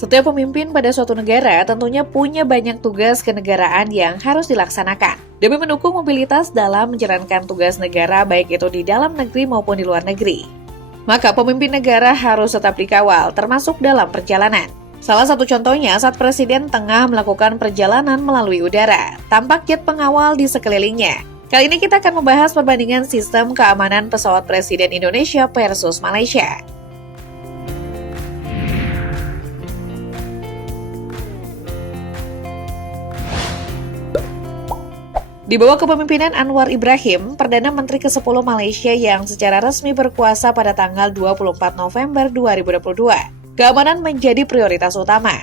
Setiap pemimpin pada suatu negara tentunya punya banyak tugas kenegaraan yang harus dilaksanakan demi mendukung mobilitas dalam menjalankan tugas negara baik itu di dalam negeri maupun di luar negeri. Maka pemimpin negara harus tetap dikawal, termasuk dalam perjalanan. Salah satu contohnya saat Presiden tengah melakukan perjalanan melalui udara, tampak jet pengawal di sekelilingnya. Kali ini kita akan membahas perbandingan sistem keamanan pesawat Presiden Indonesia versus Malaysia. Di bawah kepemimpinan Anwar Ibrahim, Perdana Menteri ke-10 Malaysia yang secara resmi berkuasa pada tanggal 24 November 2022, keamanan menjadi prioritas utama.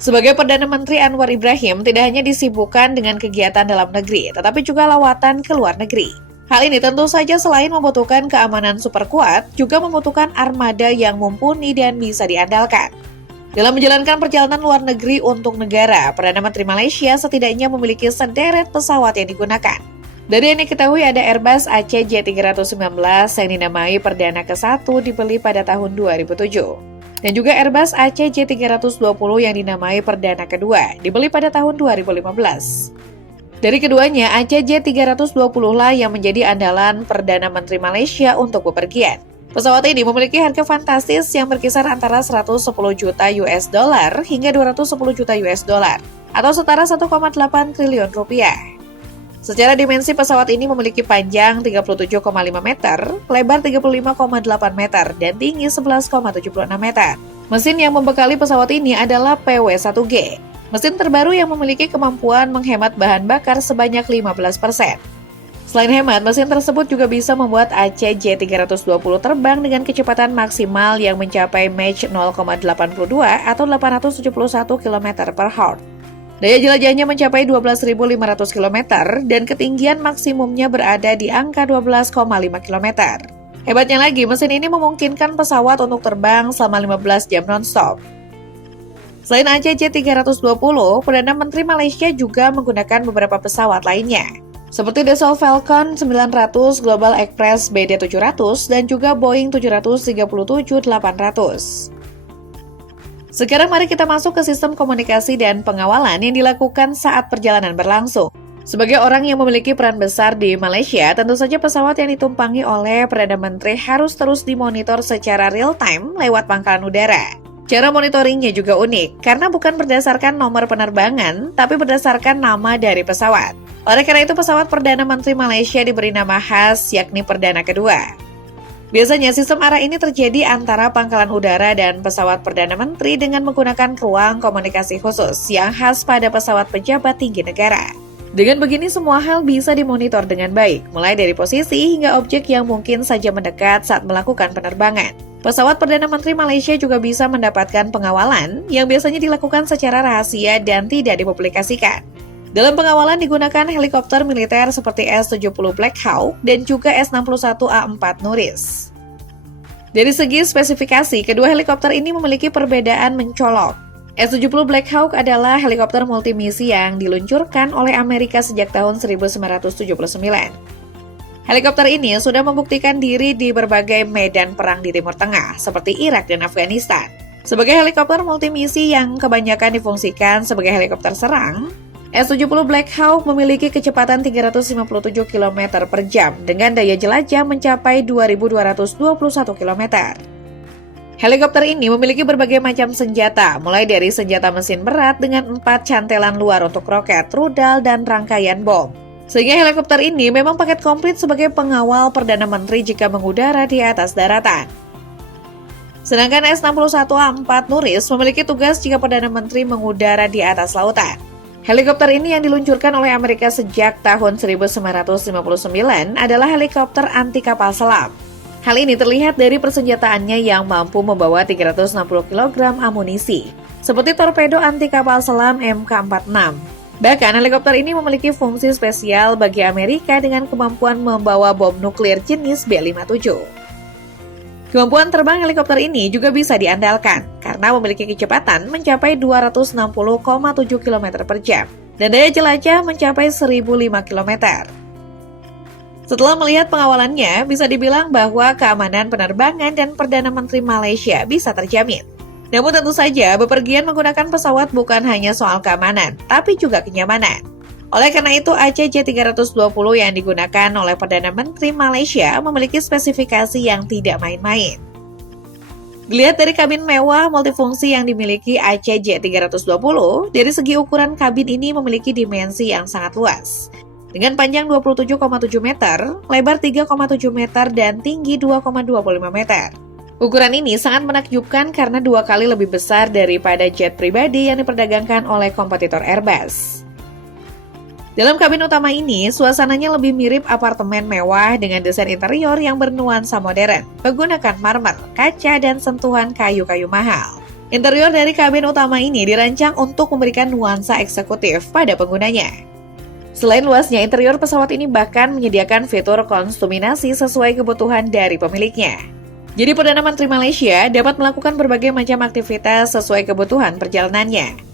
Sebagai Perdana Menteri, Anwar Ibrahim tidak hanya disibukkan dengan kegiatan dalam negeri, tetapi juga lawatan ke luar negeri. Hal ini tentu saja selain membutuhkan keamanan super kuat, juga membutuhkan armada yang mumpuni dan bisa diandalkan. Dalam menjalankan perjalanan luar negeri untuk negara, Perdana Menteri Malaysia setidaknya memiliki sederet pesawat yang digunakan. Dari yang diketahui ada Airbus ACJ319 yang dinamai Perdana ke-1 dibeli pada tahun 2007. Dan juga Airbus ACJ320 yang dinamai Perdana kedua dibeli pada tahun 2015. Dari keduanya, ACJ320 lah yang menjadi andalan Perdana Menteri Malaysia untuk bepergian. Pesawat ini memiliki harga fantastis yang berkisar antara 110 juta US dollar hingga 210 juta US dollar atau setara 1,8 triliun rupiah. Secara dimensi pesawat ini memiliki panjang 37,5 meter, lebar 35,8 meter, dan tinggi 11,76 meter. Mesin yang membekali pesawat ini adalah PW1G, mesin terbaru yang memiliki kemampuan menghemat bahan bakar sebanyak 15%. Selain hemat, mesin tersebut juga bisa membuat ACJ320 terbang dengan kecepatan maksimal yang mencapai Mach 0,82 atau 871 km per hour. Daya jelajahnya mencapai 12.500 km dan ketinggian maksimumnya berada di angka 12,5 km. Hebatnya lagi, mesin ini memungkinkan pesawat untuk terbang selama 15 jam non-stop. Selain ACJ320, Perdana Menteri Malaysia juga menggunakan beberapa pesawat lainnya, seperti Dassault Falcon 900, Global Express BD700, dan juga Boeing 737-800. Sekarang mari kita masuk ke sistem komunikasi dan pengawalan yang dilakukan saat perjalanan berlangsung. Sebagai orang yang memiliki peran besar di Malaysia, tentu saja pesawat yang ditumpangi oleh Perdana Menteri harus terus dimonitor secara real-time lewat pangkalan udara. Cara monitoringnya juga unik, karena bukan berdasarkan nomor penerbangan, tapi berdasarkan nama dari pesawat. Oleh karena itu, pesawat Perdana Menteri Malaysia diberi nama khas, yakni Perdana Kedua. Biasanya, sistem arah ini terjadi antara pangkalan udara dan pesawat Perdana Menteri dengan menggunakan ruang komunikasi khusus yang khas pada pesawat pejabat tinggi negara. Dengan begini, semua hal bisa dimonitor dengan baik, mulai dari posisi hingga objek yang mungkin saja mendekat saat melakukan penerbangan. Pesawat Perdana Menteri Malaysia juga bisa mendapatkan pengawalan yang biasanya dilakukan secara rahasia dan tidak dipublikasikan. Dalam pengawalan digunakan helikopter militer seperti S-70 Black Hawk dan juga S-61A4 Nuris. Dari segi spesifikasi, kedua helikopter ini memiliki perbedaan mencolok. S-70 Black Hawk adalah helikopter multimisi yang diluncurkan oleh Amerika sejak tahun 1979. Helikopter ini sudah membuktikan diri di berbagai medan perang di Timur Tengah, seperti Irak dan Afghanistan. Sebagai helikopter multimisi yang kebanyakan difungsikan sebagai helikopter serang, S-70 Black Hawk memiliki kecepatan 357 km per jam dengan daya jelajah mencapai 2.221 km. Helikopter ini memiliki berbagai macam senjata, mulai dari senjata mesin berat dengan 4 cantelan luar untuk roket, rudal, dan rangkaian bom. Sehingga helikopter ini memang paket komplit sebagai pengawal Perdana Menteri jika mengudara di atas daratan. Sedangkan S-61A4 Nuris memiliki tugas jika Perdana Menteri mengudara di atas lautan. Helikopter ini yang diluncurkan oleh Amerika sejak tahun 1959 adalah helikopter anti kapal selam. Hal ini terlihat dari persenjataannya yang mampu membawa 360 kg amunisi, seperti torpedo anti kapal selam MK46. Bahkan helikopter ini memiliki fungsi spesial bagi Amerika dengan kemampuan membawa bom nuklir jenis B-57. Kemampuan terbang helikopter ini juga bisa diandalkan karena memiliki kecepatan mencapai 260,7 km per jam dan daya jelajah mencapai 1.005 km. Setelah melihat pengawalannya, bisa dibilang bahwa keamanan penerbangan dan Perdana Menteri Malaysia bisa terjamin. Namun tentu saja, bepergian menggunakan pesawat bukan hanya soal keamanan, tapi juga kenyamanan. Oleh karena itu, ACJ320 yang digunakan oleh Perdana Menteri Malaysia memiliki spesifikasi yang tidak main-main. Dilihat dari kabin mewah multifungsi yang dimiliki ACJ320, dari segi ukuran kabin ini memiliki dimensi yang sangat luas. Dengan panjang 27,7 meter, lebar 3,7 meter, dan tinggi 2,25 meter. Ukuran ini sangat menakjubkan karena 2 kali lebih besar daripada jet pribadi yang diperdagangkan oleh kompetitor Airbus. Dalam kabin utama ini, suasananya lebih mirip apartemen mewah dengan desain interior yang bernuansa modern, menggunakan marmer, kaca, dan sentuhan kayu-kayu mahal. Interior dari kabin utama ini dirancang untuk memberikan nuansa eksekutif pada penggunanya. Selain luasnya, interior pesawat ini bahkan menyediakan fitur konsuminasi sesuai kebutuhan dari pemiliknya. Jadi Perdana Menteri Malaysia dapat melakukan berbagai macam aktivitas sesuai kebutuhan perjalanannya.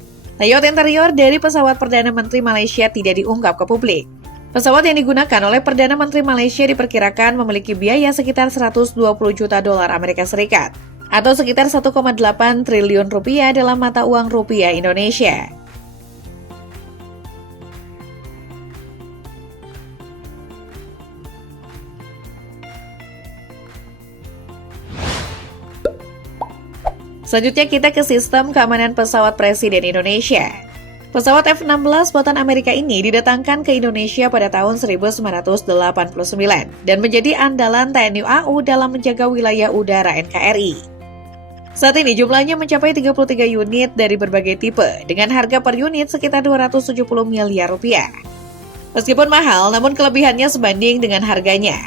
Layout interior dari pesawat Perdana Menteri Malaysia tidak diungkap ke publik. Pesawat yang digunakan oleh Perdana Menteri Malaysia diperkirakan memiliki biaya sekitar 120 juta dolar Amerika Serikat atau sekitar 1,8 triliun rupiah dalam mata uang rupiah Indonesia. Selanjutnya kita ke sistem keamanan pesawat Presiden Indonesia. Pesawat F-16 buatan Amerika ini didatangkan ke Indonesia pada tahun 1989 dan menjadi andalan TNI AU dalam menjaga wilayah udara NKRI. Saat ini jumlahnya mencapai 33 unit dari berbagai tipe dengan harga per unit sekitar 270 miliar rupiah. Meskipun mahal, namun kelebihannya sebanding dengan harganya.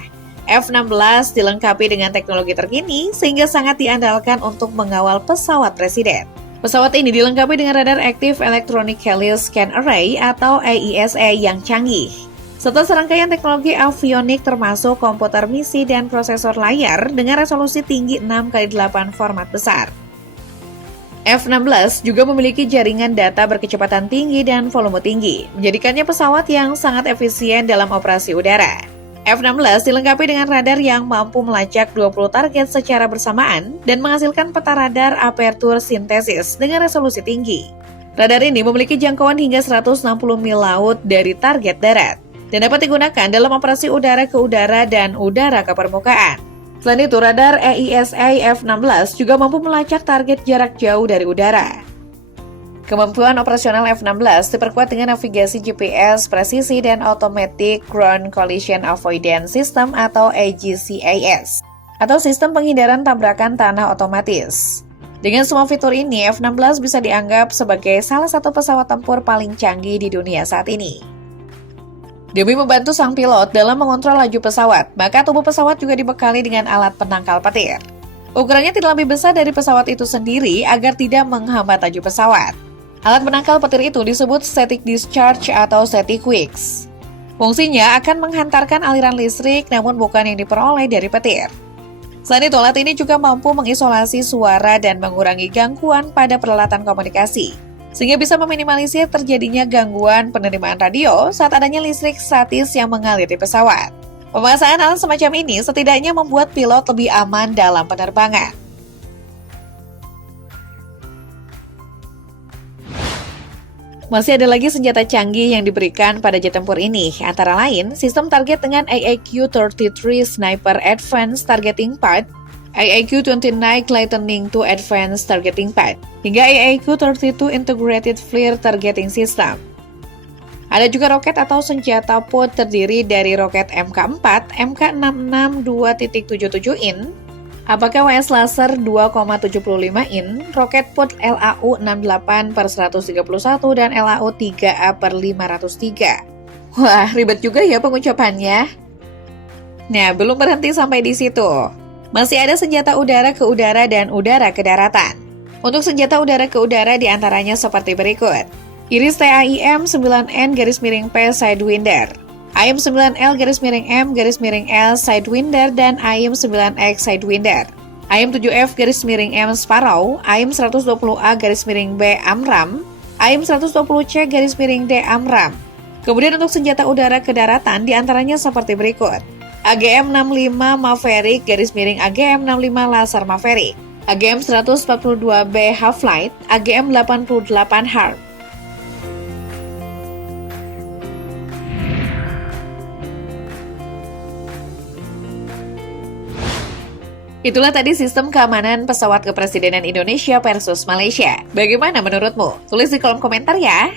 F-16 dilengkapi dengan teknologi terkini sehingga sangat diandalkan untuk mengawal pesawat presiden. Pesawat ini dilengkapi dengan radar Active Electronic Heli Scan Array atau AESA yang canggih, serta serangkaian teknologi avionik termasuk komputer misi dan prosesor layar dengan resolusi tinggi 6x8 format besar. F-16 juga memiliki jaringan data berkecepatan tinggi dan volume tinggi, menjadikannya pesawat yang sangat efisien dalam operasi udara. F-16 dilengkapi dengan radar yang mampu melacak 20 target secara bersamaan dan menghasilkan peta radar aperture sintesis dengan resolusi tinggi. Radar ini memiliki jangkauan hingga 160 mil laut dari target darat dan dapat digunakan dalam operasi udara ke udara dan udara ke permukaan. Selain itu, radar AESA F-16 juga mampu melacak target jarak jauh dari udara. Kemampuan operasional F-16 diperkuat dengan navigasi GPS presisi dan Automatic Ground Collision Avoidance System atau AGCAS, atau sistem penghindaran tabrakan tanah otomatis. Dengan semua fitur ini, F-16 bisa dianggap sebagai salah satu pesawat tempur paling canggih di dunia saat ini. Demi membantu sang pilot dalam mengontrol laju pesawat, maka tubuh pesawat juga dibekali dengan alat penangkal petir. Ukurannya tidak lebih besar dari pesawat itu sendiri agar tidak menghambat laju pesawat. Alat penangkal petir itu disebut static discharge atau static wicks. Fungsinya akan menghantarkan aliran listrik namun bukan yang diperoleh dari petir. Selain itu, alat ini juga mampu mengisolasi suara dan mengurangi gangguan pada peralatan komunikasi, sehingga bisa meminimalisir terjadinya gangguan penerimaan radio saat adanya listrik statis yang mengalir di pesawat. Pemasangan alat semacam ini setidaknya membuat pilot lebih aman dalam penerbangan. Masih ada lagi senjata canggih yang diberikan pada jet tempur ini, antara lain sistem target dengan AAQ-33 Sniper Advanced Targeting Pad, AAQ-29 Lightning II Advanced Targeting Pad, hingga AAQ-32 Integrated Flare Targeting System. Ada juga roket atau senjata pod terdiri dari roket MK4, MK66 2.77 in, APKWS laser 2,75 in, roket pod LAU 68/131 dan LAU 3A/503. Wah, ribet juga ya pengucapannya. Nah, belum berhenti sampai di situ. Masih ada senjata udara ke udara dan udara ke daratan. Untuk senjata udara ke udara diantaranya seperti berikut. Iris TAIM-9N-P Sidewinder, AIM-9L-M-L Sidewinder, dan AIM-9X Sidewinder, AIM-7F-M Sparrow, AIM-120A-B AMRAAM, AIM-120C-D AMRAAM. Kemudian untuk senjata udara ke daratan diantaranya seperti berikut. AGM-65 Maverick, AGM-65 Laser Maverick, AGM-142B Half-Light, AGM-88 Harp. Itulah tadi sistem keamanan pesawat kepresidenan Indonesia versus Malaysia. Bagaimana menurutmu? Tulis di kolom komentar ya!